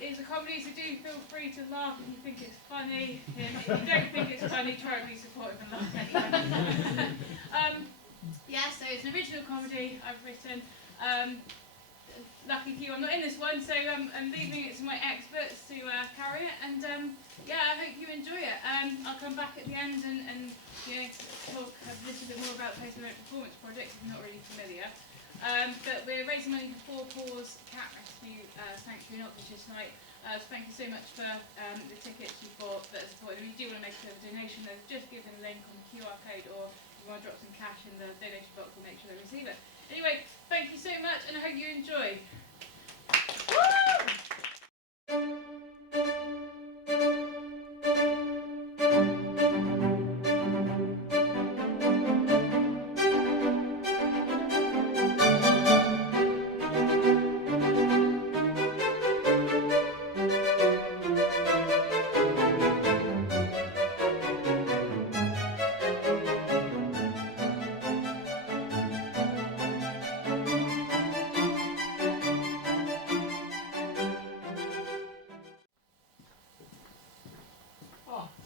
is a comedy, so do feel free to laugh if you think it's funny. And if you don't think it's funny, try and be supportive and laugh anyway. Yeah, so it's an original comedy I've written. Lucky for you, I'm not in this one, so I'm leaving it to my experts to carry it. And yeah, I hope you enjoy it. I'll come back at the end and you know, talk a little bit more about the Post-Event Performance Project if you're not really familiar. But we're raising money for Paul's Cat Rescue Sanctuary in Oxfordshire tonight. So thank you so much for the tickets you bought that supported. If you do want to make a donation, then just give them a link on the QR code, or if you want to drop some cash in the donation box, we'll make sure they receive it. Anyway, thank you so much, and I hope you enjoy.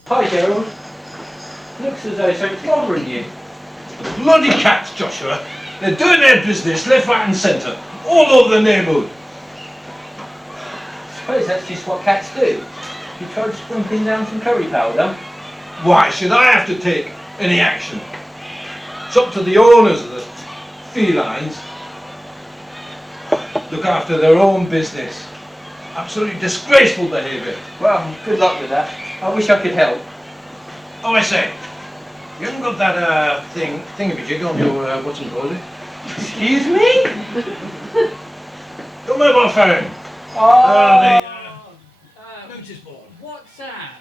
Hi Gerald. Looks as though something's bothering you. The bloody cats, Joshua. They're doing their business left, right and centre, all over the neighbourhood. I suppose that's just what cats do. You tried sprinkling down some curry powder? Why should I have to take any action? It's up to the owners of the felines. Look after their own business. Absolutely disgraceful behaviour. Well, good luck with that. I wish I could help. Oh, I say, you haven't got that thingamajig on your, what's it called? Excuse me? Your mobile phone. Oh, The notice board. what's that?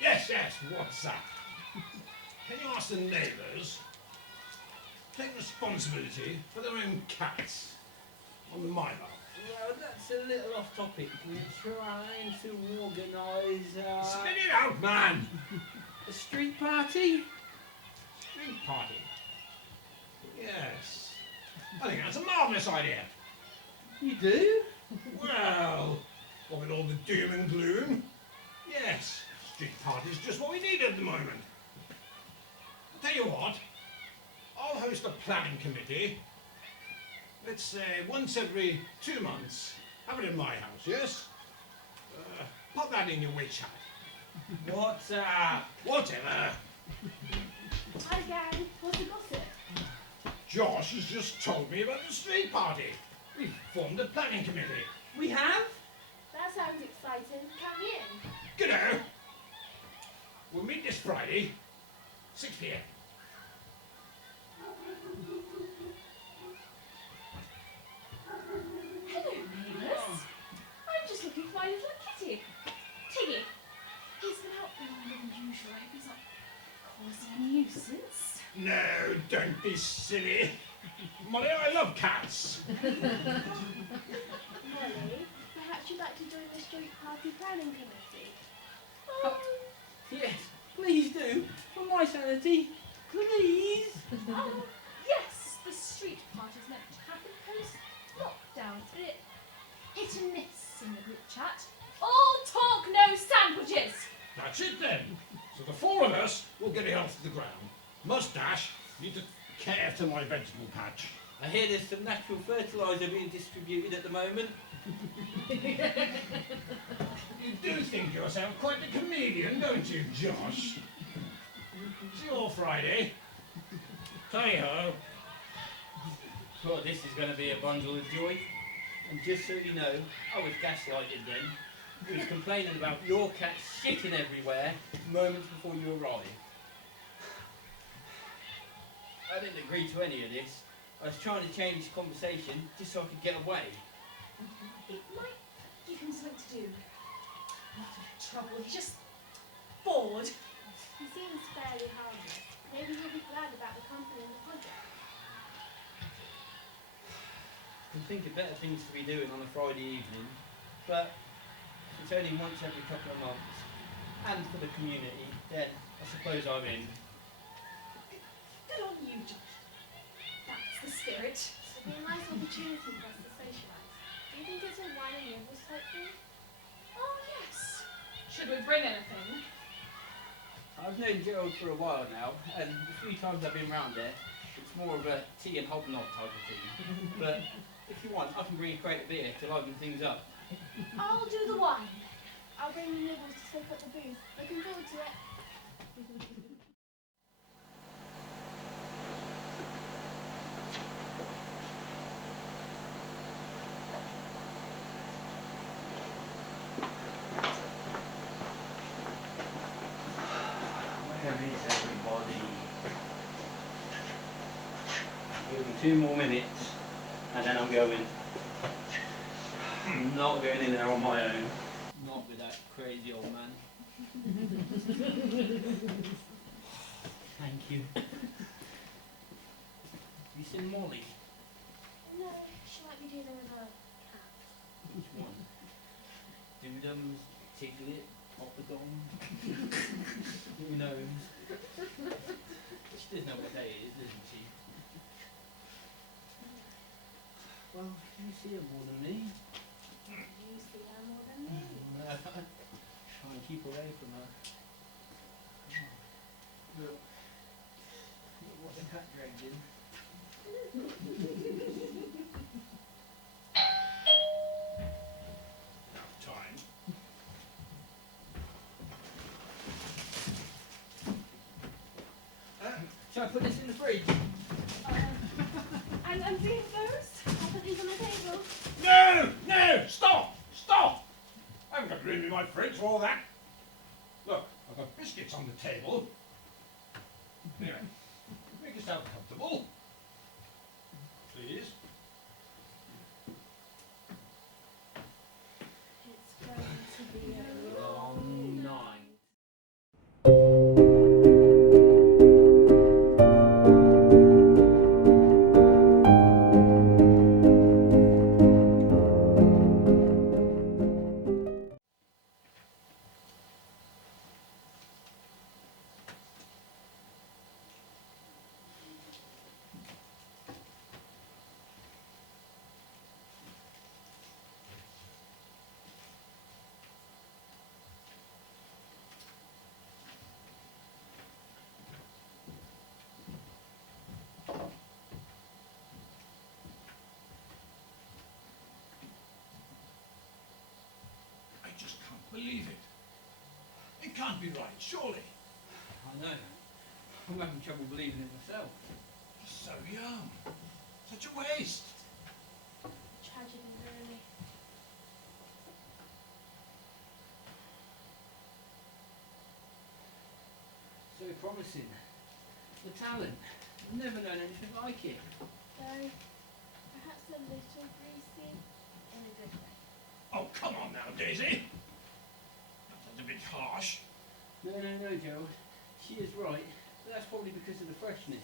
Yes, what's that? Can you ask the neighbours to take responsibility for their own cats on the mobile? Well, that's a little off topic. We're trying to organise Spit it out, man! a street party. Street party. Yes. I think that's a marvellous idea. You do? Well, what with all the doom and gloom? Yes, street party's just what we need at the moment. I'll tell you what, I'll host a planning committee. Let's say once every 2 months. Have it in my house, yes? Pop that in your witch hat. What's that? Whatever. Hi gang, what's the gossip? Josh has just told me about the street party. We've formed a planning committee. We have? That sounds exciting. Count me in. G'day. We'll meet this Friday, 6 p.m. Hello neighbours. I'm just looking for my little kitty. Tiggy. He's been out longer than usual. I hope he's not causing a nuisance. No, don't be silly. Molly, I love cats. Molly, perhaps you'd like to join the street party planning committee? Yes, please do. For my sanity, please. Oh, yes, the street party's meant to happen post-lockdown. Hit and miss in the group chat. All talk, no sandwiches. That's it then. So the 4 of us will get it off the ground. Mustache, need to care to my vegetable patch. I hear there's some natural fertiliser being distributed at the moment. You do think yourself quite a comedian, don't you, Josh? See you all Friday. Hi-ho. Well, this is going to be a bundle of joy. And just so you know, I was gaslighted then. He was complaining about your cat shitting everywhere moments before you arrived. I didn't agree to any of this. I was trying to change the conversation just so I could get away. It might give him something to do. Not trouble, he's just bored. He seems fairly harmless. Maybe he'll be glad about the company and the project. I can think of better things to be doing on a Friday evening, but it's only once every couple of months. And for the community, then I suppose I'm in. Good on you, Josh. That's the spirit. It'll be a nice opportunity for us to socialise. Do you think it's a wine and nibbles type thing? Should we bring anything? I've known Gerald for a while now, and the few times I've been round there, it's more of a tea and hobnob type of thing. But if you want, I can bring a crate of beer to liven things up. I'll do the wine. I'll bring the nibbles to soak up the booze. Looking forward to it. Where is everybody? Give me 2 more minutes, and then I'm going. I'm not going in there on my own. Not with that crazy old man. Thank you. You seen Molly? No, she might be dealing with a cat. Which one? Doodums, Tiglet, Poppadom? Who knows? She does know what day it is, doesn't she? Well, you see her more than me. You see her more than me. Try and keep away from her. Look. Look what the cat dragged in. Time. Shall I put this in the fridge? And these those? I'll put these on the table. No! No! Stop! Stop! I haven't got room in my fridge for all that. Look, I've got biscuits on the table. Anyway, make yourself comfortable. Please. It's going to be a Long night. I just can't believe it. It can't be right, surely. I know. I'm having trouble believing it myself. He's so young. Such a waste. tragedy, really. So promising. The talent. I've never known anything like it. Though, perhaps a little greasy in a good way. Oh, come on now, Daisy. That's a bit harsh. No, Gerald. She is right. But that's probably because of the freshness.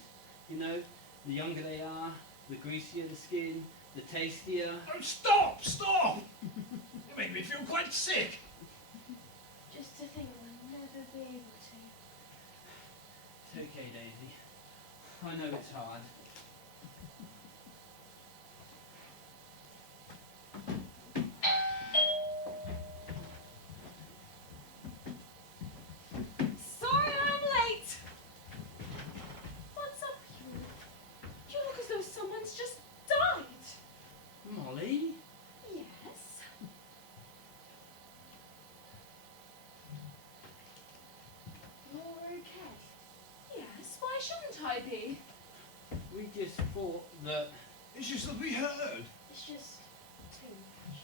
You know, the younger they are, the greasier the skin, the tastier. Oh, stop! Stop! You make me feel quite sick. Just to think we'll never be able to. It's okay, Daisy. I know it's hard. Sorry I'm late. What's up with you? You look as though someone's just died. Molly? Yes. You're okay. Yes, why shouldn't I be? We just thought that... It's just that we heard. It's just too much.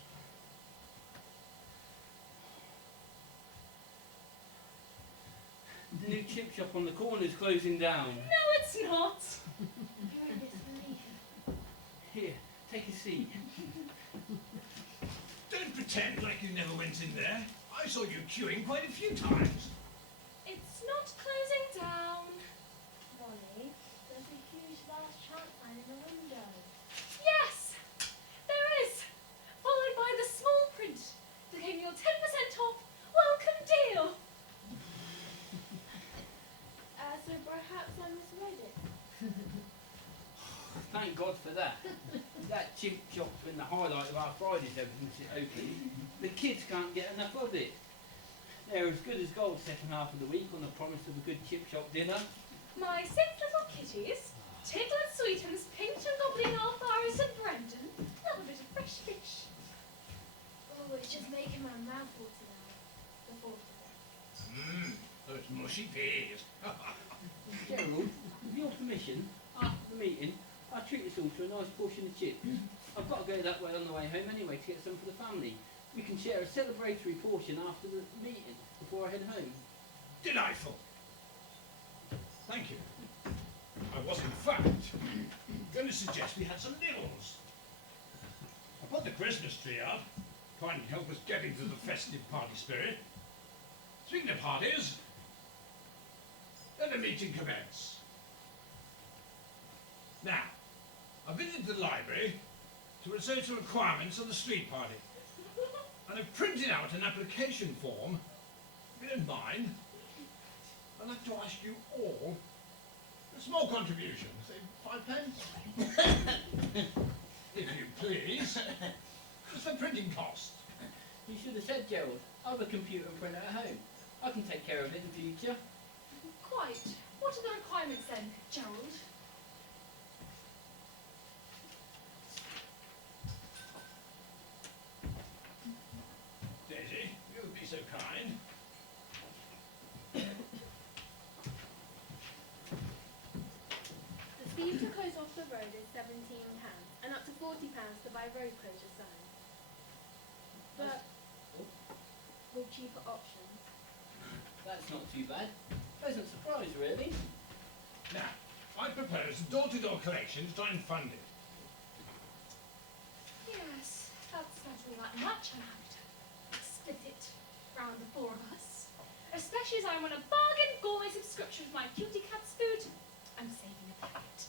The new chip shop on the corner is closing down. No, it's not. You're in disbelief. Here, take a seat. Don't pretend like you never went in there. I saw you queuing quite a few times. It's not closing down. Molly, there's a huge last chance sign in the window. Yes, there is. Followed by the small print. Taking your 10% off welcome deal. So perhaps I misread it. Thank God for that. That chip shop's been the highlight of our Fridays ever since it opened. The kids can't get enough of it. They're as good as gold second half of the week on the promise of a good chip shop dinner. My 6 little kitties, Tittle and Sweetums, Pinch and Goblin, Alfaris and Brendan, love a bit of fresh fish. Oh, it's just making my mouth water now. The thought of it. Those mushy peas. Gerald, with your permission, after the meeting, I'll treat us all to a nice portion of chips. I've got to go that way on the way home anyway to get some for the family. We can share a celebratory portion after the meeting before I head home. Delightful. Thank you. I was, in fact, going to suggest we had some nibbles. I put the Christmas tree up, trying to help us get into the festive party spirit. Speaking of parties, let the meeting commence. Now, I visited the library to research the requirements of the street party. And I've printed out an application form. If you don't mind, I'd like to ask you all a small contribution, say 5 pence. If you please. Just for printing costs. You should have said, Gerald, I have a computer and printer at home. I can take care of it in the future. Quite. What are the requirements then, Gerald? Daisy, you would be so kind. The fee to close off the road is £17 and up to £40 to buy road closure signs. But with cheaper options. That's not too bad. Pleasant surprise, really. Now, I propose a door-to-door collection to try and fund it. Yes, that's not all that much. I'm happy to split it round the 4 of us. Especially as I'm on a bargain gourmet subscription for my cutie cat's food. I'm saving a packet.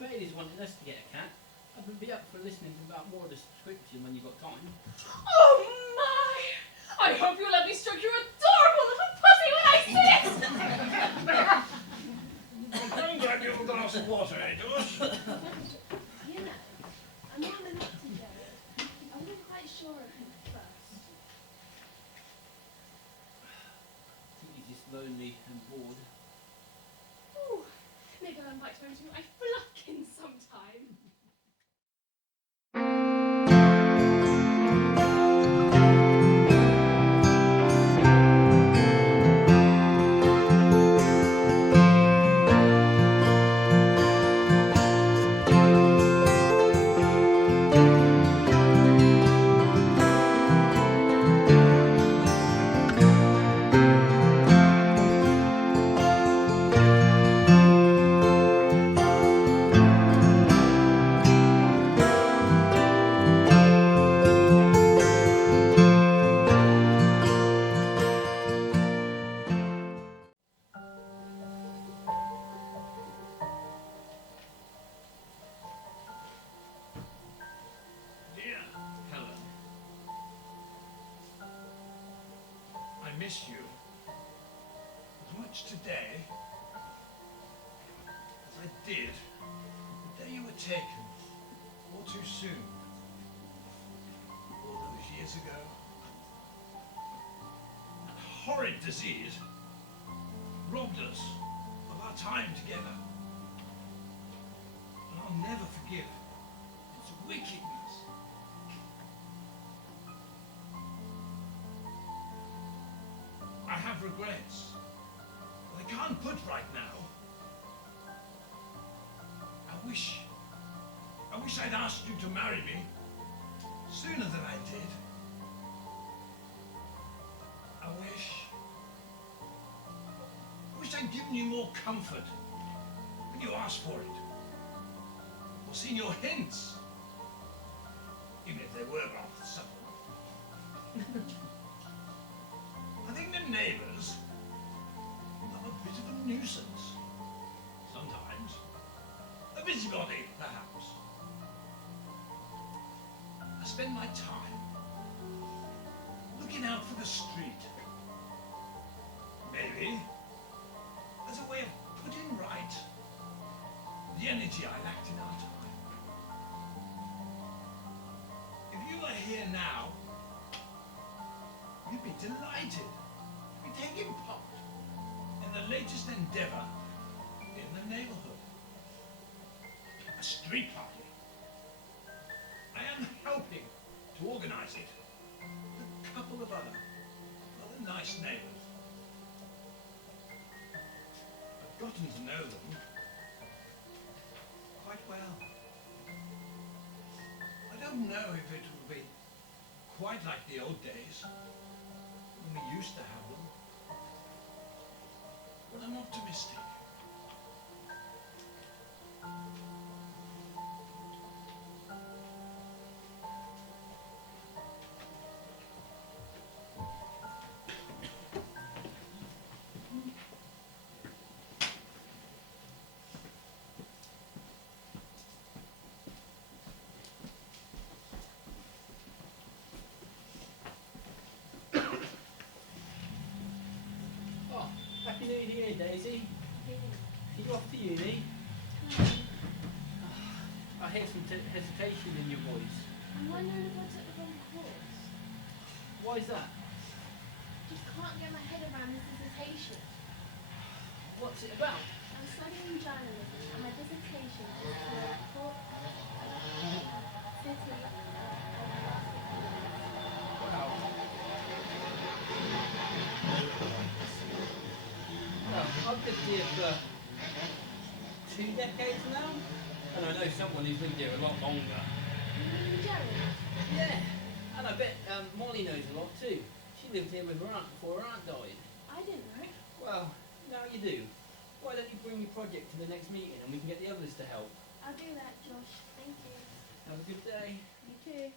Bailey's wanted us to get a cat. I would be up for listening to about more of the subscription when you've got time. Oh my! I hope you'll let me stroke your adorable little pussy when I see it! Well, don't grab you a glass of water, eh, Josh? You know, I'm not an actor, Gerald. I wasn't quite sure of him at first. I think he's just lonely and bored. Ooh, maybe I'll invite him over to my fluckin' sometime. Dear Helen, I miss you as much today as I did the day you were taken, all too soon, all those years ago. That horrid disease robbed us of our time together. And I'll never forgive its wickedness. I have regrets that I can't put right now. I wish I'd asked you to marry me sooner than I did. I wish I'd given you more comfort when you asked for it, or seen your hints, even if they were rather subtle. I think the neighbours are a bit of a nuisance. Sometimes. A busybody, perhaps. I spend my time looking out for the street. Maybe as a way of putting right the energy I lacked in our time. If you were here now, you'd be delighted. taking part in the latest endeavour in the neighbourhood. A street party. I am helping to organise it with a couple of other nice neighbours. I've gotten to know them quite well. I don't know if it will be quite like the old days when we used to have them, but I'm optimistic. Oh, happy New Year, Daisy. You off to uni? I hear some hesitation in your voice. I'm wondering if I took the wrong course. Why is that? Just can't get my head around this dissertation. What's it about? I'm studying journalism and my dissertation is for a port city Wow. Well, I've lived here for 2 decades now, and I know someone who's lived here a lot longer. Jerry. Yeah, and I bet Molly knows a lot too. She lived here with her aunt before her aunt died. I didn't know. Well, now you do. Why don't you bring your project to the next meeting and we can get the others to help? I'll do that, Josh. Thank you. Have a good day. You too.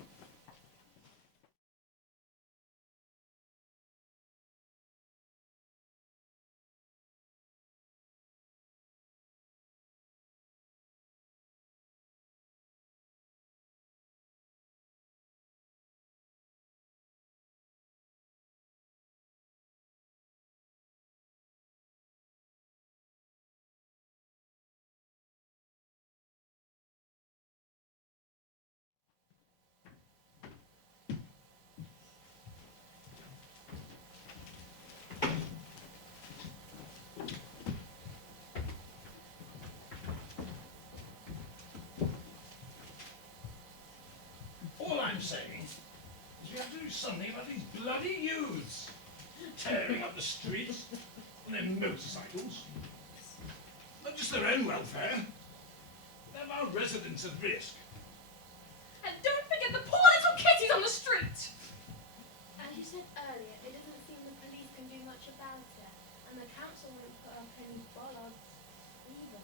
All I'm saying is we have to do something about these bloody youths tearing up the streets on their motorcycles. Not just their own welfare, they have our residents at risk. And don't forget the poor little kitties on the street! As you said earlier, it doesn't seem the police can do much about it, and the council won't put up any bollards either.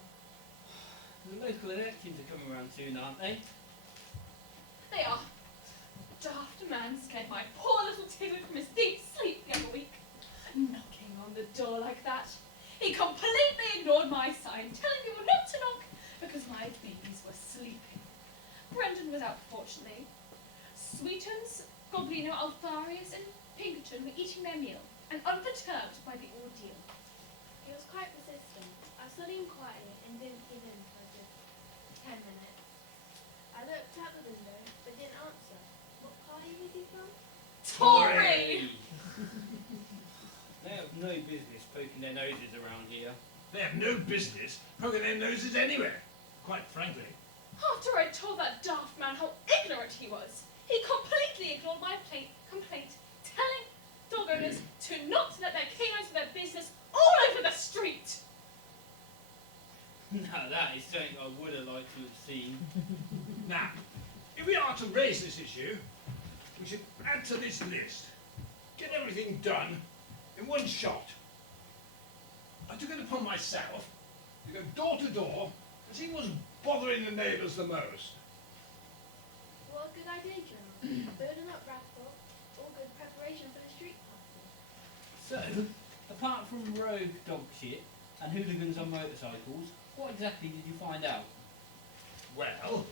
The local elections are coming around soon, aren't they? They are. Daft man scared my poor little Tigger from his deep sleep the other week. Knocking on the door like that. He completely ignored my sign, telling people not to knock because my babies were sleeping. Brendan was out, fortunately. Sweetums, Goblino, Alfarius and Pinkerton were eating their meal and unperturbed by the ordeal. He was quite persistent. I saw him quietly and didn't give in for a good 10 minutes. I looked out the window, but didn't answer. What party was he from? Tory! They have no business poking their noses around here. They have no business poking their noses anywhere, quite frankly. After I told that daft man how ignorant he was, he completely ignored my complaint, telling dog owners to not let their canines do their business all over the street. Now that is something I would have liked to have seen. Now, if we are to raise this issue, we should add to this list. Get everything done in one shot. I took it upon myself to go door to door and see what's bothering the neighbours the most. What a good idea, John. Building up rapport, all good preparation for the street party. So, apart from rogue dog shit and hooligans on motorcycles, what exactly did you find out? Well,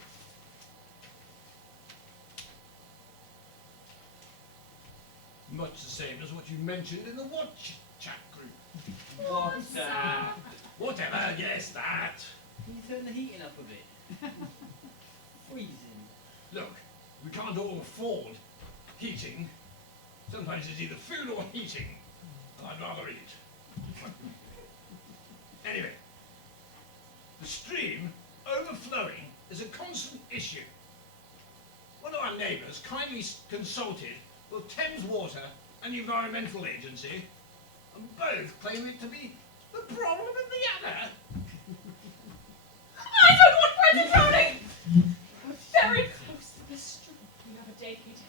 much the same as what you mentioned in the watch chat group. What's that? Whatever, yes, that. Can you turn the heating up a bit? Freezing. Look, we can't all afford heating. Sometimes it's either food or heating. I'd rather eat. Anyway, the stream overflowing is a constant issue. One of our neighbours kindly consulted both Thames Water and the Environmental Agency, and both claim it to be the problem of the other. I don't want friends drowning! We're very close to the stream the other day, he did.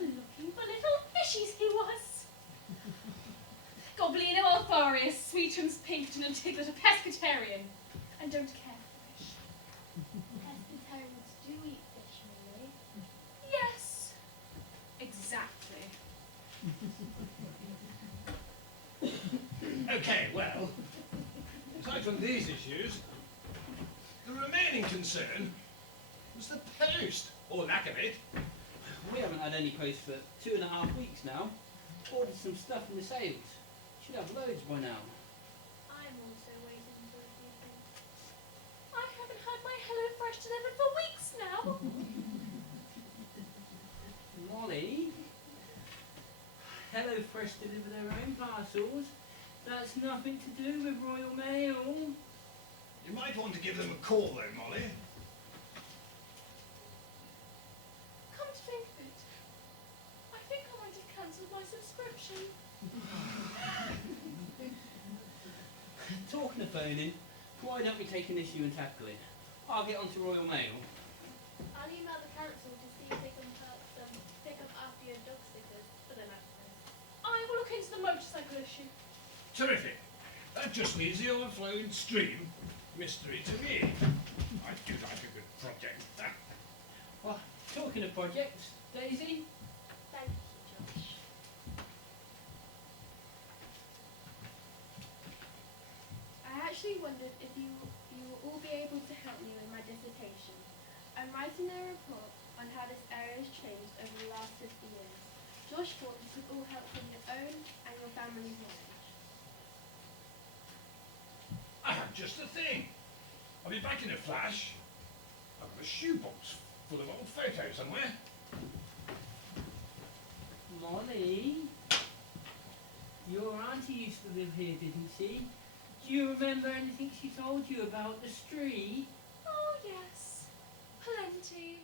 Looking for little fishies he was. Goblino Alfarius, Sweetums, Pinkerton and Tiglet a pescatarian and don't care for fish. Pescatarians do eat fish, Molly. Yes. Exactly. Okay, well, aside from these issues, the remaining concern was the post, or lack of it. We haven't had any post for 2.5 weeks now. Ordered some stuff in the sales. Should have loads by now. I'm also waiting for a few things. I haven't had my HelloFresh delivered for weeks now. Molly, HelloFresh deliver their own parcels. That's nothing to do with Royal Mail. You might want to give them a call though, Molly. Come to think of it, I think I might have cancelled my subscription. Talking of phoning, why don't we take an issue and tackle it? I'll get onto Royal Mail. I'll email the council to see if they can pick up after your dog stickers for the next time. I will look into the motorcycle issue. Terrific. That just leaves the overflowing stream mystery to me. I do like a good project. Well, talking of projects, Daisy, Thank you, Josh. I actually wondered if you will all be able to help me with my dissertation. I'm writing a report on how this area has changed over the last 50 years. Josh thought this would all help from your own and your family's knowledge. I have just the thing. I'll be back in a flash. I've got a shoebox full of old photos somewhere. Molly, your auntie used to live here, didn't she? Do you remember anything she told you about the street? Oh yes, plenty.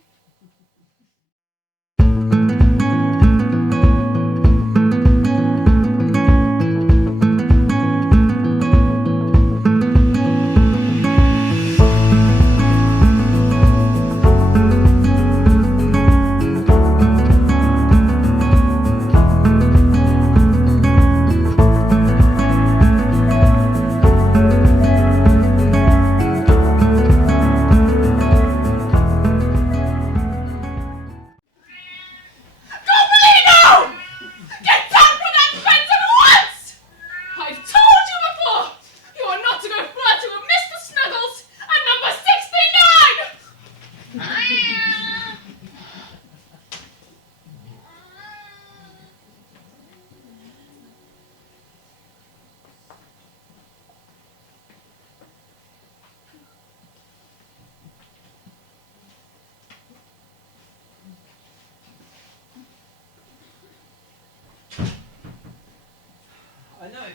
I know,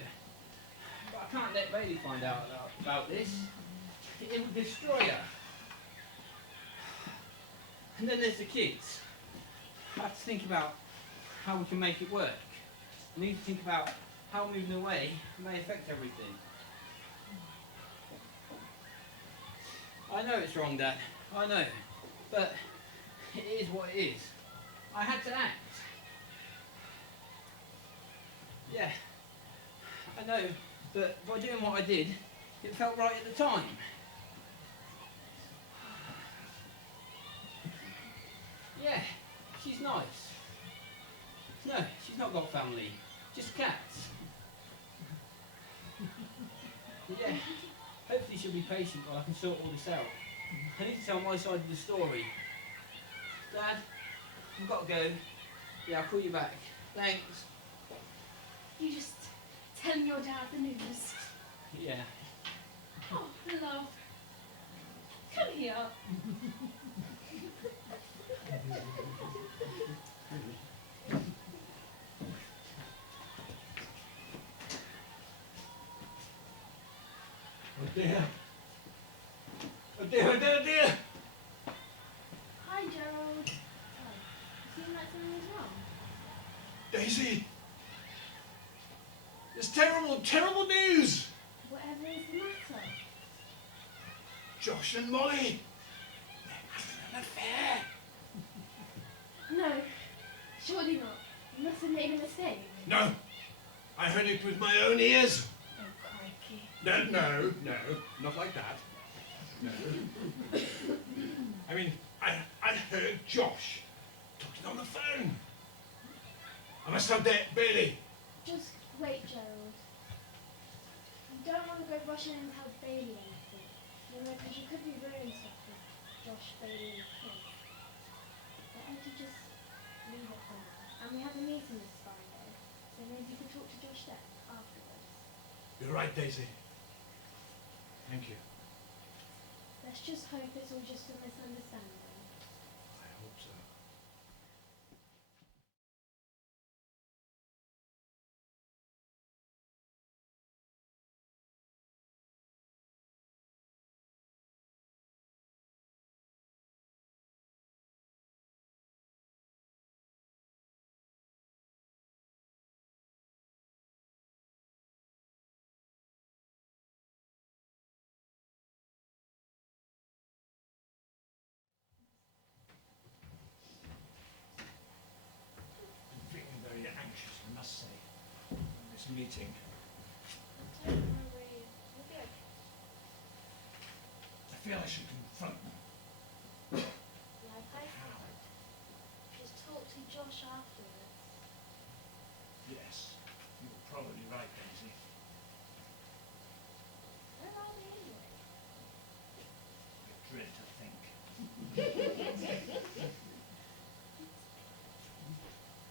but I can't let Bailey find out about this. It would destroy her. And then there's the kids. I have to think about how we can make it work. I need to think about how moving away may affect everything. I know it's wrong, Dad. I know. But it is what it is. I had to act. Yeah. I know, but by doing what I did, it felt right at the time. Yeah, she's nice. No, she's not got family, just cats. Yeah, hopefully she'll be patient while I can sort all this out. I need to tell my side of the story. Dad, I've got to go. Yeah, I'll call you back. Thanks. You just tell your dad the news. Yeah. Oh, love. Come here. dear, oh dear, oh dear. Hi, Gerald. Oh, you seem like something was wrong. Daisy! There's terrible, terrible news! Whatever is the matter? Josh and Molly, they're having an affair. No, surely not. You must have made a mistake. No, I heard it with my own ears. Oh, crikey. No, not like that. No. I mean, I heard Josh talking on the phone. I must have that, Bailey. Just wait, Gerald. You don't want to go rushing and tell Bailey anything. You know, because you could be ruining stuff with Josh, Bailey, and the kids. Better to just leave it for now. And we have a meeting this Friday, so maybe you could talk to Josh then, afterwards. You're right, Daisy. Thank you. Let's just hope it's all just a misunderstanding. I hope so. I'm feeling very anxious, I must say, in this meeting. Don't worry, we'll be okay. I feel I should confront them. Like I said, just talk to Josh afterwards. Yes, you're probably right, Daisy. Where are we anyway? I dread to think.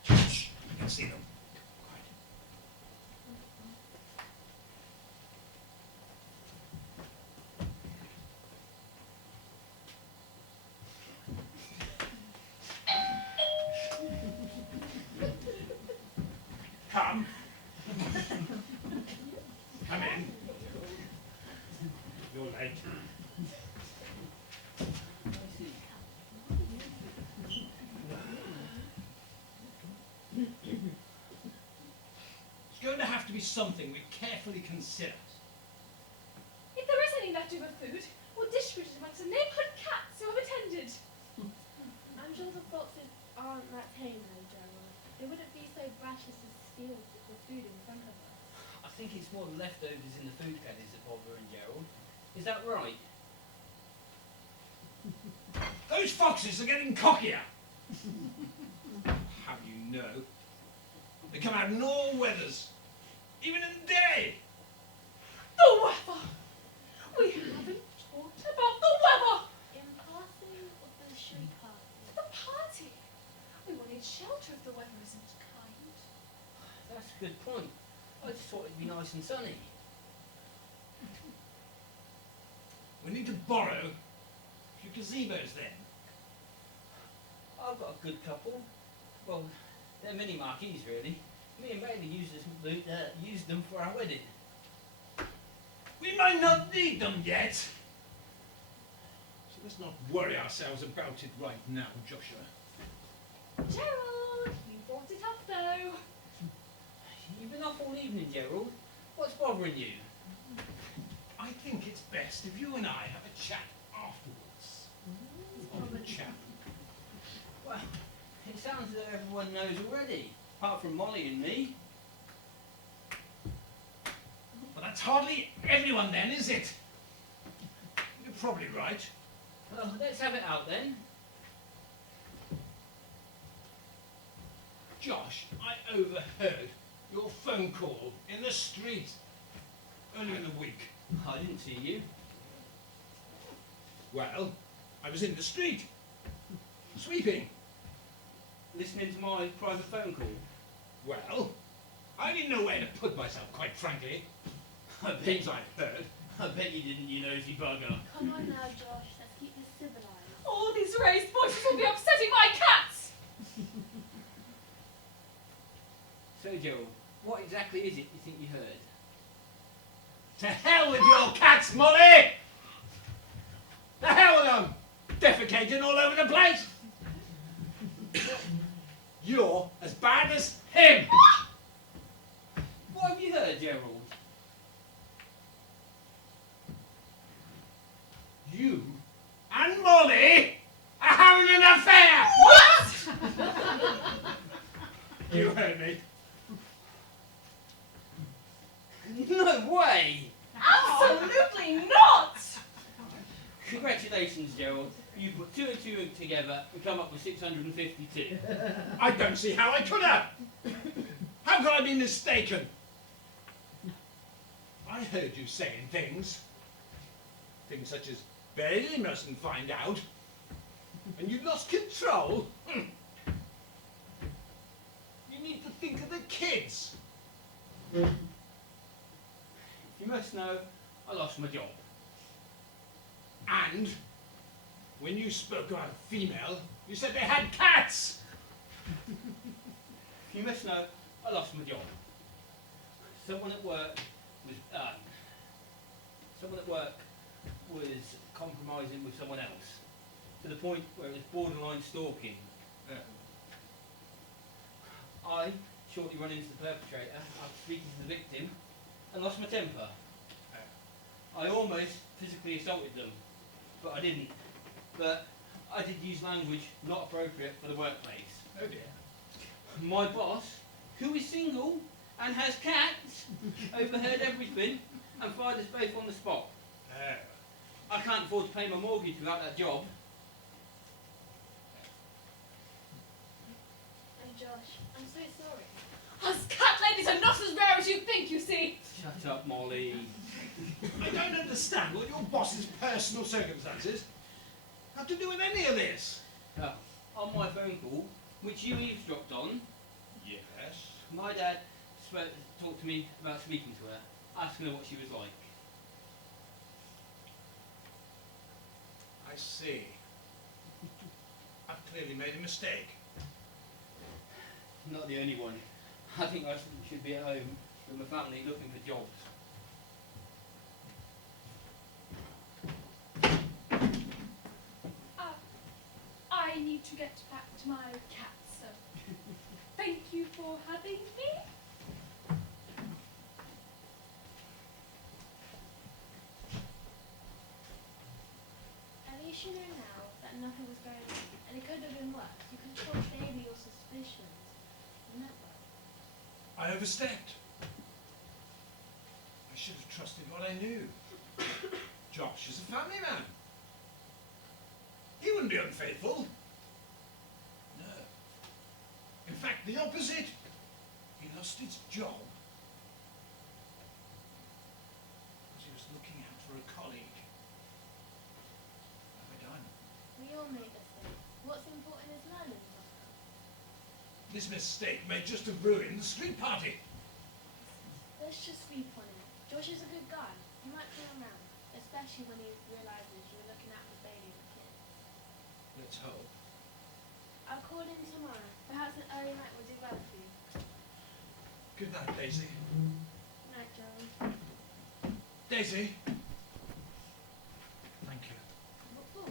Shh! I can see them. Quiet. Come. Come in. You're late. It's going to have to be something we carefully consider. If there is any leftover food, we'll distribute it amongst the neighbourhood cats who have attended. I'm sure the foxes aren't that tame though, Gerald. They wouldn't be so brash as to steal the food in front of us. I think it's more the leftovers in the food caddies that bother and Gerald. Is that right? Those foxes are getting cockier. How do you know? They come out in all weathers, even in the day. The weather! We haven't talked about the weather! In passing or for the street party? The party! We will need shelter if the weather isn't kind. That's a good point. I just thought it'd be nice and sunny. We need to borrow a few gazebos then. I've got a good couple. Well, they're mini marquees really. Me and Bailey used them for our wedding. We might not need them yet. So let's not worry ourselves about it right now, Joshua. Gerald, you brought it up though. You've been off all evening, Gerald. What's bothering you? I think it's best if you and I have a chat afterwards. On the chat. Well, it sounds as though everyone knows already, apart from Molly and me. But that's hardly everyone then, is it? You're probably right. Well, let's have it out then. Josh, I overheard your phone call in the street earlier in the week. I didn't see you. Well, I was in the street, sweeping. Listening to my private phone call. Well, I didn't know where to put myself, quite frankly. Things I've heard. I bet you didn't, you nosy bugger. Come on now, Josh. Let's keep this civilized. All these raised voices will be upsetting my cats! So, Gerald, what exactly is it you think you heard? To hell with your cats, Molly! To hell defecating all over the place. You're as bad as him. What have you heard, Gerald? You and Molly are having an affair. What? You heard me. No way! Absolutely not! Congratulations, Gerald. You put 2 and 2 together and come up with 652. I don't see how I could have. How could I be mistaken? I heard you saying things. Things such as, Bailey mustn't find out. And you lost control. You need to think of the kids. You must know, I lost my job. And when you spoke about a female, you said they had cats. You must know, I lost my job. Someone at work was compromising with someone else, to the point where it was borderline stalking. I shortly run into the perpetrator after speaking to the victim and lost my temper. I almost physically assaulted them, but I didn't. But I did use language not appropriate for the workplace. Oh dear. My boss, who is single and has cats, overheard everything and fired us both on the spot. I can't afford to pay my mortgage without that job. Oh, Josh, I'm so sorry. Us cat ladies are not as rare as you think, you see. Shut up, Molly. I don't understand what your boss's personal circumstances have to do with any of this. On my phone call, which you eavesdropped on, Yes. my dad talked to me about speaking to her, asking her what she was like. I see. I've clearly made a mistake. Not the only one. I think I should be at home with my family looking for jobs. I need to get back to my cat, so thank you for having me. At least you know now that nothing was going on, and it could have been worse. You controlled daily your suspicions. Isn't that right? I overstepped. I should have trusted what I knew. Josh is a family man. He wouldn't be unfaithful. No. In fact, the opposite. He lost his job because he was looking out for a colleague. What have I done? We all make mistakes. What's important is learning from them. This mistake may just have ruined the street party. Let's just sleep on it. Josh is a good guy. He might come around, especially when he realizes you're looking out for Bailey and the kids. Let's hope. I'll call in tomorrow. Perhaps an early night will do well for you. Good night, Daisy. Night, Joey. Daisy. Thank you. What for?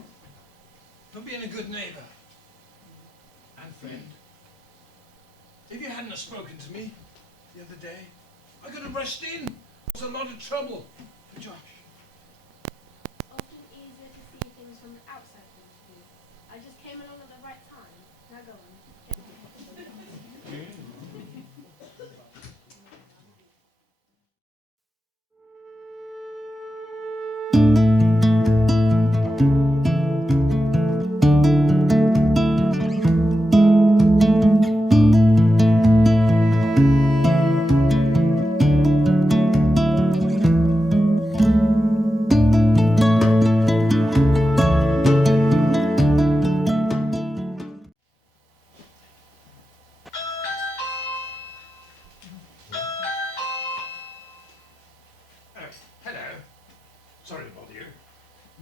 For being a good neighbour. And friend. If you hadn't have spoken to me the other day, I could have rushed in. It was a lot of trouble for Josh. Often easier to see things from the outside point of view. I just came along at the right time. Now go on. Get on. Hello. Sorry to bother you.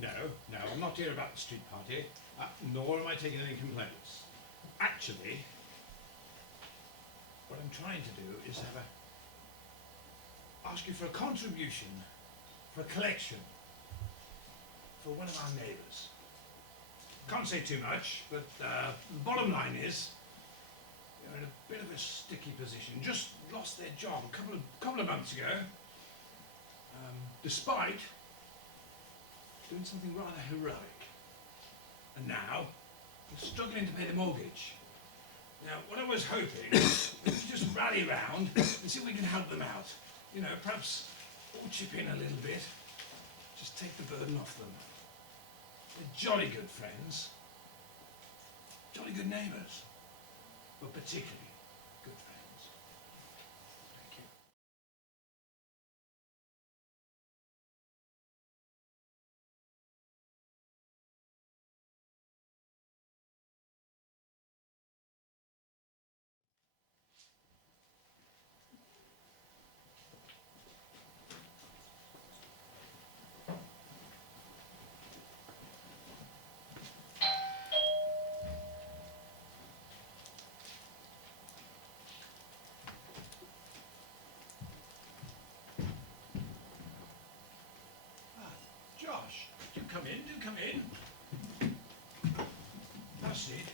No, I'm not here about the street party, nor am I taking any complaints. Actually, what I'm trying to do is ask you for a contribution, for a collection, for one of our neighbours. can't say too much, but the bottom line is they're in a bit of a sticky position. Just lost their job a couple of months ago, despite doing something rather heroic. And now they're struggling to pay the mortgage. Now, what I was hoping was to just rally round and see if we can help them out. You know, perhaps all chip in a little bit. Just take the burden off them. They're jolly good friends. Jolly good neighbours. But particularly good friends. Thank you. Josh, do come in, do come in. Have a seat.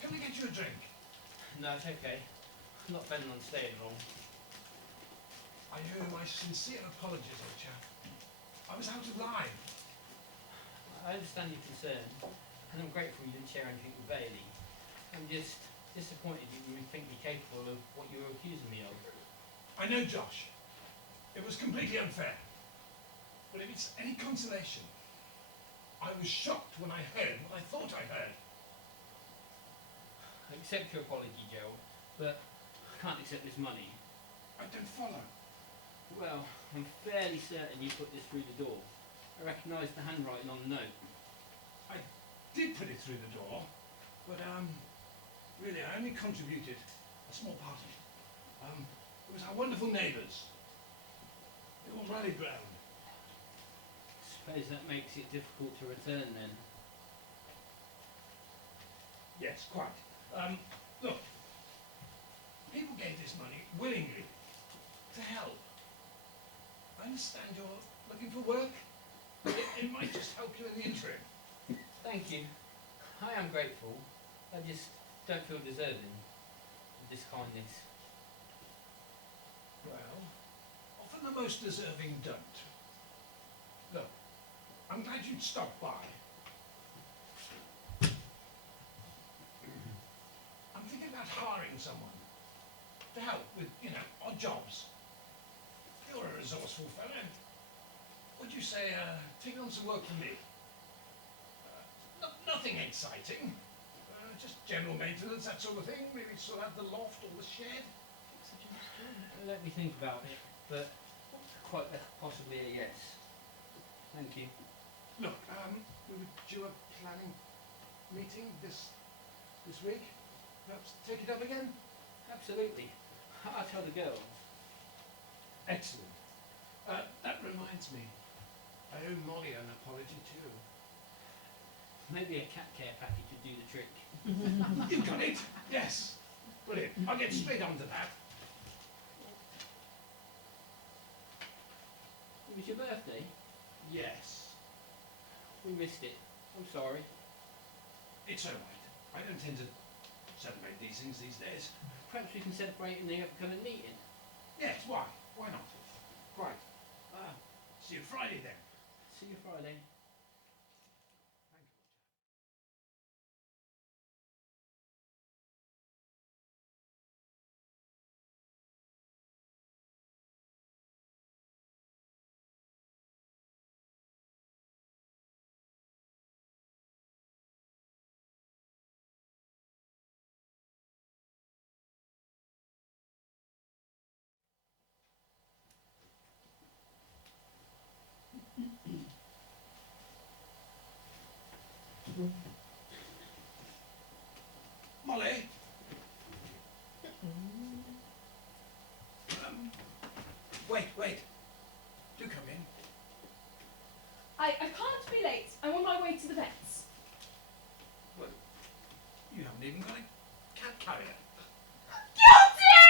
Can I get you a drink? No, it's okay. I'm not planning on staying long. I owe my sincere apologies, old chap. I was out of line. I understand your concern, and I'm grateful you didn't share anything with Bailey. I'm just disappointed you would think me capable of what you were accusing me of. I know, Josh. It was completely unfair. But if it's any consolation, I was shocked when I heard what I thought I heard. I accept your apology, Gerald, but I can't accept this money. I don't follow. Well, I'm fairly certain you put this through the door. I recognise the handwriting on the note. I did put it through the door, but really I only contributed a small part of it. It was our wonderful neighbours. They all rallied round. Suppose that makes it difficult to return then. Yes, quite. Look, people gave this money willingly to help. I understand you're looking for work. It might just help you in the interim. Thank you. I am grateful. I just don't feel deserving of this kindness. Well, often the most deserving don't. Look, I'm glad you'd stopped by. I'm thinking about hiring someone to help with, odd jobs. You're a resourceful fellow. Would you say, take on some work for me? Nothing exciting. Just general maintenance, that sort of thing. Maybe sort out the loft or the shed. Let me think about it, but quite possibly a yes. Thank you. Look, we would do a planning meeting this week. Perhaps take it up again? Absolutely. I'll tell the girls. Excellent. That reminds me. I owe Molly an apology too. Maybe a cat care package would do the trick. You've got it? Yes. Brilliant. I'll get straight on to that. It was your birthday? Yes. We missed it. I'm sorry. It's all right. I don't tend to celebrate these things these days. Perhaps we can celebrate in the upcoming meeting. Yes, why? Why not? Right. See you Friday then. See you Friday. Thank you. Molly? Wait. Do come in. I can't be late. I'm on my way to the vets. Well, you haven't even got a cat carrier. Guilty!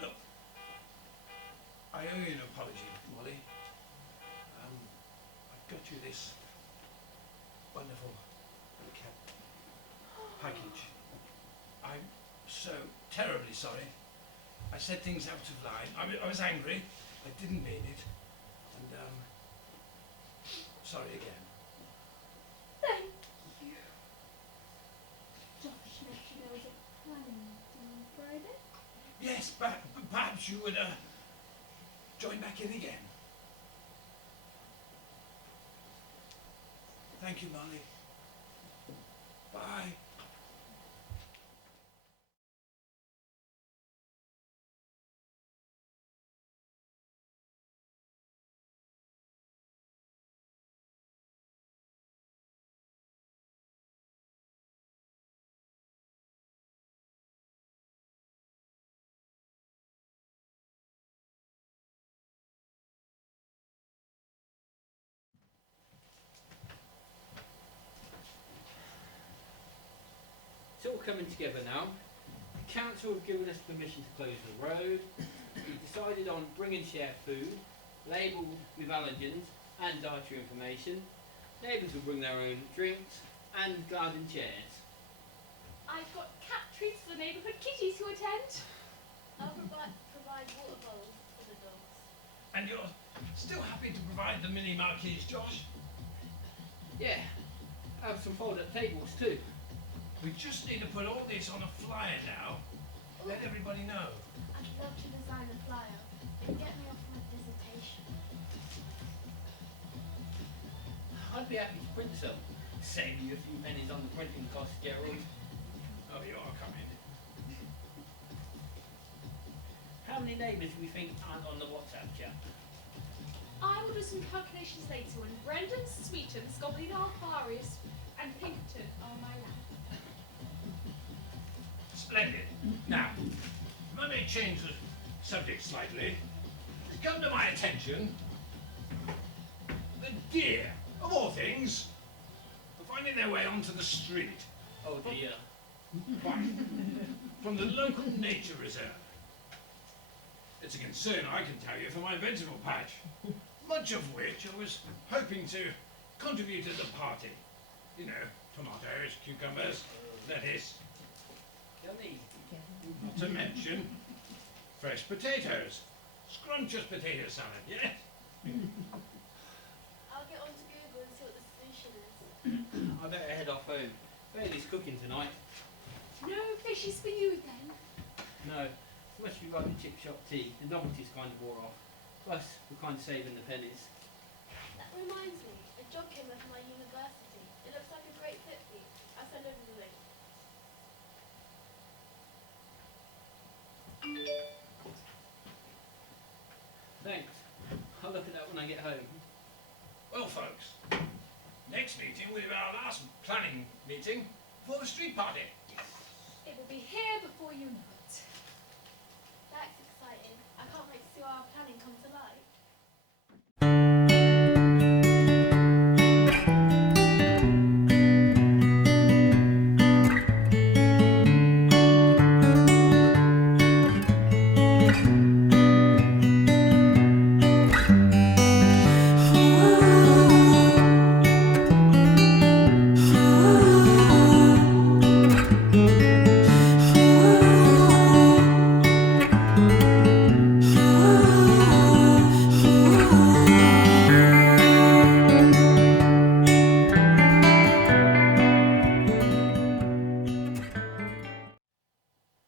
Look, I owe you an apology, Molly. got you this wonderful package. I'm so terribly sorry. I said things out of line. I was angry. I didn't mean it. And, sorry again. Thank you. Josh mentioned there was a planning on Friday. Yes, perhaps you would join back in again. Thank you, Molly. Bye. It's all coming together now. The council have given us permission to close the road. We've decided on bringing shared food, labelled with allergens and dietary information. Neighbours will bring their own drinks and garden chairs. I've got cat treats for the neighbourhood kitties who attend. I'll provide water bottles for the dogs. And you're still happy to provide the mini marquees, Josh? Yeah, I have some fold-up tables too. We just need to put all this on a flyer now. Let everybody know. I'd love to design a flyer. It'd get me off my dissertation. I'd be happy to print some. Save you a few pennies on the printing costs, Gerald. Oh, you are coming. How many neighbours do we think aren't on the WhatsApp chat? I will do some calculations later when Brendan, Sweeton, Scoblina, Farius and Pinkerton are on my lap. Splendid. Now, if I may change the subject slightly, it's come to my attention the deer, of all things, are finding their way onto the street. Oh dear. From the local nature reserve. It's a concern, I can tell you, for my vegetable patch, much of which I was hoping to contribute to the party. You know, tomatoes, cucumbers, lettuce, Yummy. not to mention fresh potatoes. Scrumptious potato salad, yes? I'll get onto Google and see what the solution is. I better head off home. Bailey's cooking tonight. No fishes for you then. No, it must be like the chip shop tea. The novelty's kind of wore off. Plus, we're kind of saving the pennies. That reminds me, a job came up at my university. It looks like a great fit for you. I'll send over the link. Thanks. I'll look at that when I get home. Well, folks, next meeting will be our last planning meeting for the street party. It will be here before you know it. That's exciting. I can't wait to see how our planning come to life.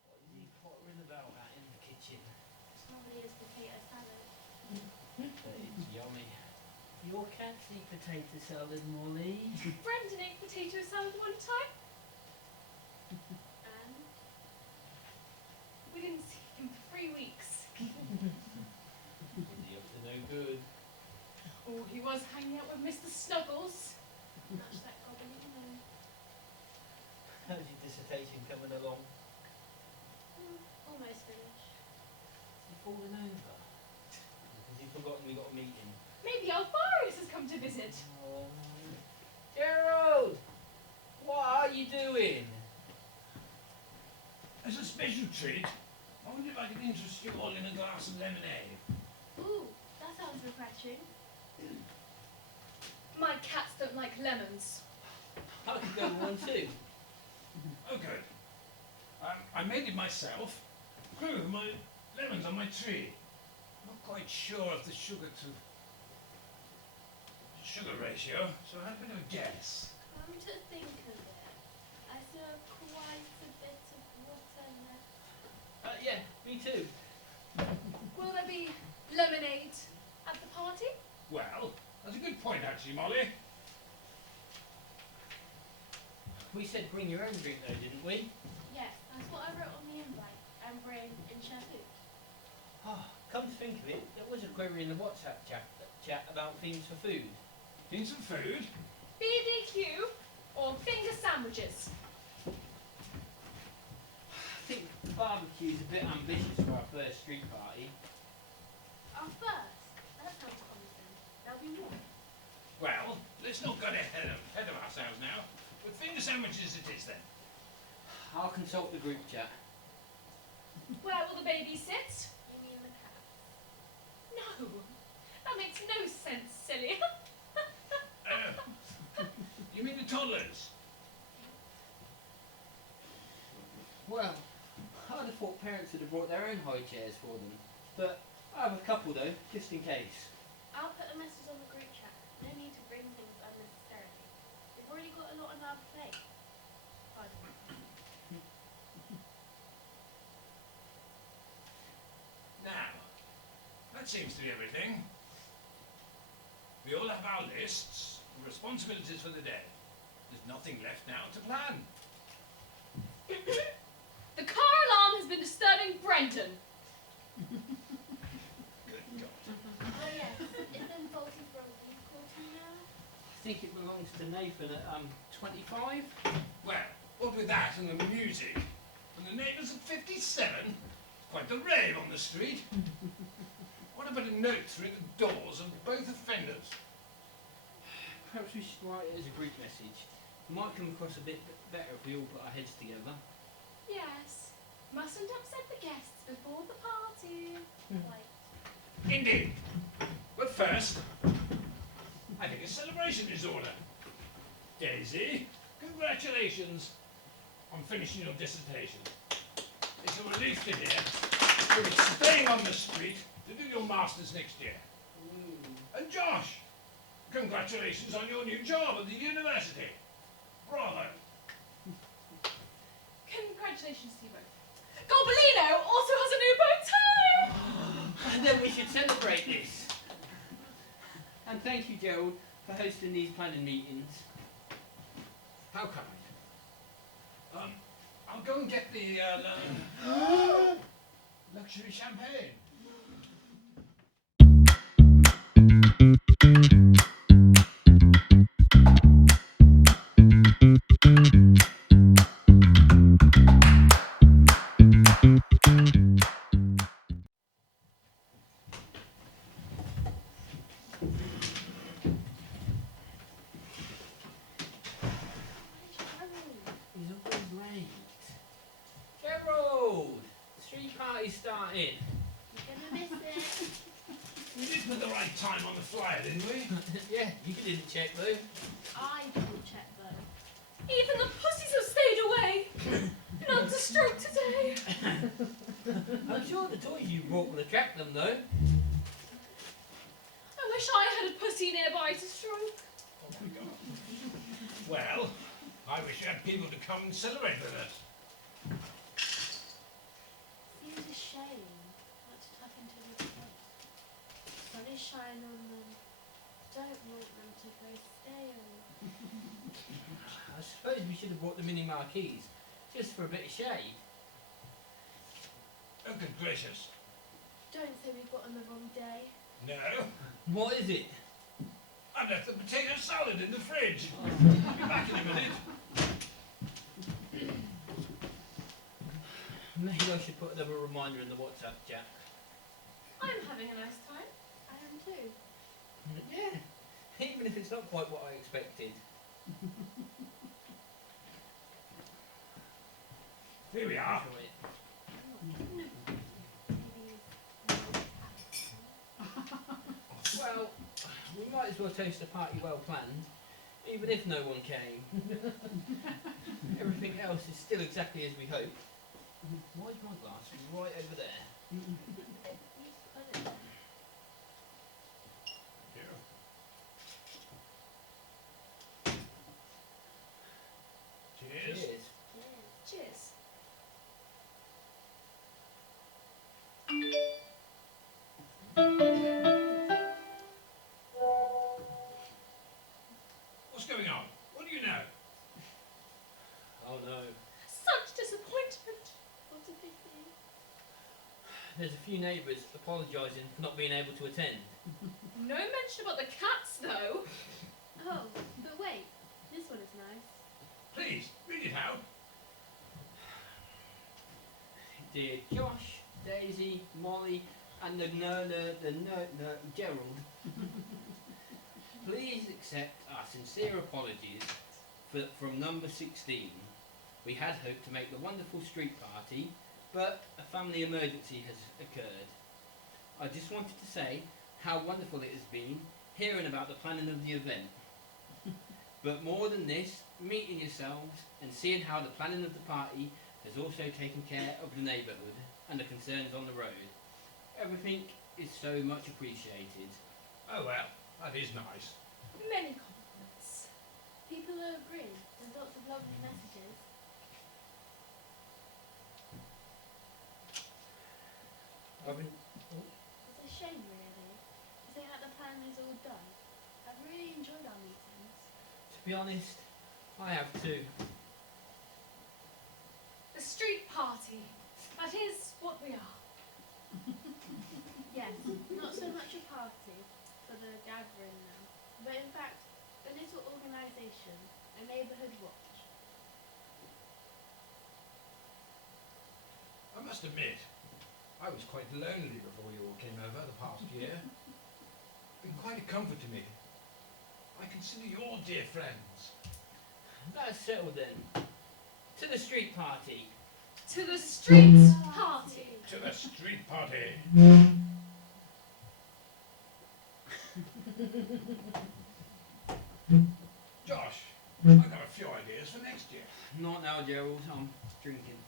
What is he pottering about at in the kitchen? Probably is potato salad. But it's yummy. Your cats eat potato salad, Molly. Brendan ate potato salad one time. And We didn't see him for 3 weeks. Is he up to no good? Oh, he was hanging out with Mr. Snuggles. much that gobbling alone. How's your dissertation coming along? Almost finished. Is he falling over? Has he forgotten we got a meeting? Maybe Alpharius has come to visit. Gerald! What are you doing? As a special treat, I wonder if I could interest you all in a glass of lemonade. Ooh, that sounds refreshing. lemons. I could go with one too. Oh, good. I made it myself. Grew my lemons on my tree. Not quite sure of the sugar ratio, so I had a bit of a guess. Come to think of it, I saw quite a bit of water left. Yeah, me too. Will there be lemonade at the party? Well, that's a good point actually, Molly. We said bring your own drink though, didn't we? Yes, that's what I wrote on the invite. And bring and share food. Oh, come to think of it, there was a query in the WhatsApp chat about themes for food. Need some food? BBQ or finger sandwiches? I think barbecue's a bit ambitious for our first street party. Our first. That sounds promising. There'll be more. Well, let's not get ahead of ourselves now. But finger sandwiches it is then. I'll consult the group chat. Where will the baby sit? You mean the cat? No, that makes no sense, silly. You mean the toddlers? Well, I'd have thought parents would have brought their own high chairs for them. But I have a couple though, just in case. I'll put a message on the group chat. No need to bring things unnecessarily. We've already got a lot on our plate. Pardon. Now, that seems to be everything. We all have our lists and responsibilities for the day. There's nothing left now to plan. The car alarm has been disturbing Brendan. Good God. Oh yes, it's been faulty for a week or two now. I think it belongs to Nathan at 25. Well, what with that and the music, and the neighbours at 57, quite the rave on the street. What about a note through the doors of both offenders? Perhaps we should write it as a group message. It might come across a bit better if we all put our heads together. Yes, mustn't upset the guests before the party. Like, Indeed. But first, I think a celebration is order. Daisy, congratulations on finishing your dissertation. It's a relief to hear you're staying on the street to do your master's next year. And Josh, congratulations on your new job at the university. Bravo. Congratulations to you both. Gobelino also has a new bow tie! And then we should celebrate this. And thank you, Gerald, for hosting these planning meetings. How kind. I'll go and get the luxury champagne. He's always late. Gerald! Street party's starting. you're gonna miss it. We did put the right time on the flyer, didn't we? Yeah, you didn't check though. I didn't check though. Even the pussies have stayed away. Not to stroke today. I'm sure the toys you brought will attract them though. I wish I had a pussy nearby to stroke. Well, I wish you had people to come and celebrate with us. Seems a shame not to tuck into the place. Sun is shining on them. Don't want them to go stale. I suppose we should have brought the mini marquees, just for a bit of shade. Oh, good gracious. Don't say we've got on the wrong day. No, What is it? I've left the potato salad in the fridge. I'll be back in a minute. Maybe I should put another reminder in the WhatsApp chat. I'm having a nice time. I am too. Yeah, even if it's not quite what I expected. Here we are. Enjoy it. Well, we might as well toast a party well planned. even if no one came. Everything else is still exactly as we hoped. Why is my glass right over there? Cheers. Cheers. Cheers. What's going on? What do you know? Oh no. Such disappointment. What did they say? There's a few neighbours apologising for not being able to attend. No mention about the cats, though. Oh, but wait, this one is nice. Please, read it out. Dear Josh, Daisy, Molly, and the Gerald, please accept our sincere apologies from number 16. We had hoped to make the wonderful street party, but a family emergency has occurred. I just wanted to say how wonderful it has been hearing about the planning of the event. But more than this, meeting yourselves and seeing how the planning of the party has also taken care of the neighbourhood and the concerns on the road. Everything is so much appreciated. Oh well, that is nice. Many compliments. People are agreeing. There's lots of lovely messages. It's a shame, really, to think that the plan is all done. I've really enjoyed our meetings. To be honest, I have too. The street party. That is what we are. Yes, not so much a party for the gathering now, but in fact, a little organisation, a neighbourhood watch. I must admit, I was quite lonely before you all came over the past year. Been quite a comfort to me. I consider you all dear friends. That's settled then. To the street party. To the street party. To the street party. Josh, I've got a few ideas for next year. Not now, Gerald. I'm drinking.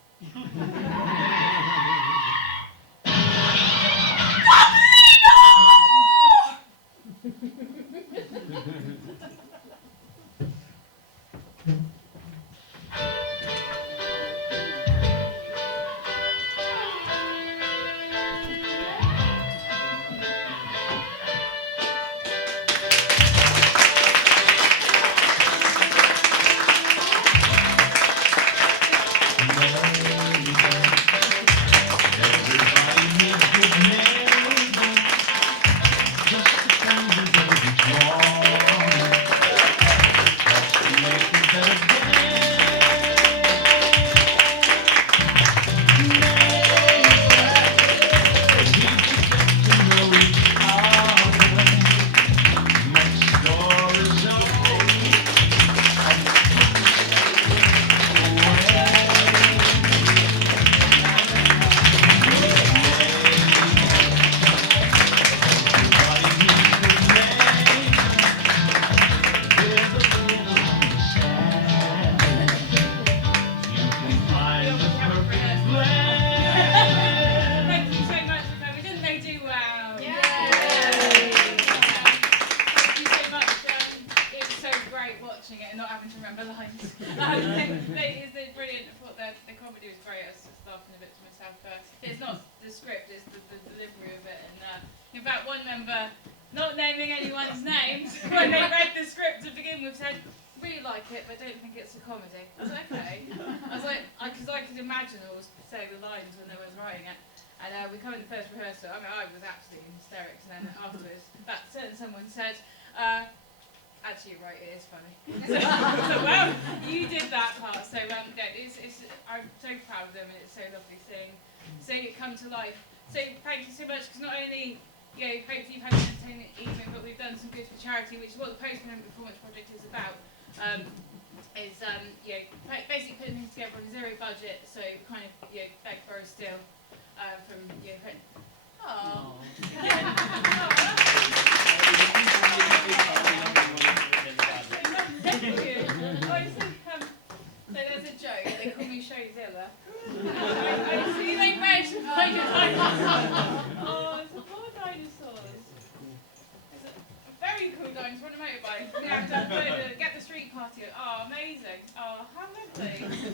going to run a motorbike. We have to get the street party. Oh, amazing. Oh, how lovely. Thank you.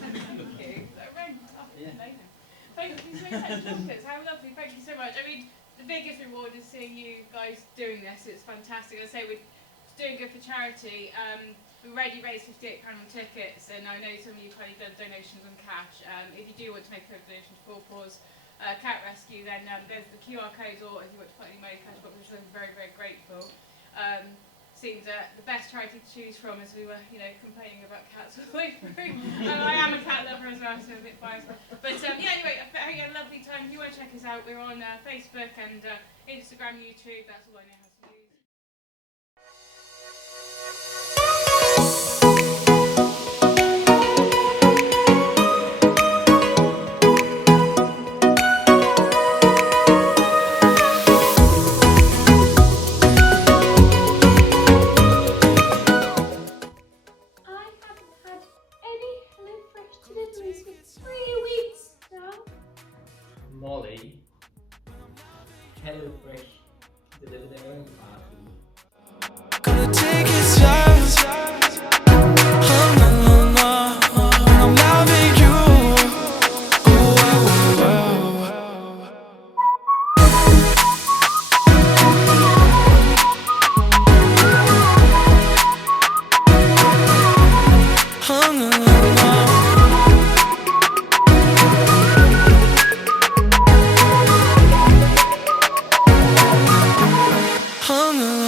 Amazing. Thank you so much, chocolates. How lovely. Thank you so much. I mean, the biggest reward is seeing you guys doing this. It's fantastic. I say we're doing good for charity. We already raised £58 on tickets, and I know some of you kindly done donations on cash. If you do want to make a donation to Four Paws Cat Rescue, then there's the QR code, or if you want to put any money in cash box, which I'm very, very grateful. Seems the best charity to choose from, as we were, complaining about cats all the way through. I am a cat lover as well, so I'm a bit biased. But yeah, anyway, I hope you had a lovely time. If you want to check us out, we're on Facebook and Instagram, YouTube. That's all I know how to use. Molly, HelloFresh delivered their own party. Gonna take it slow. Oh, no, no, no. I'm loving you. Oh, oh, oh, oh. Oh, no, no, no. Oh, no.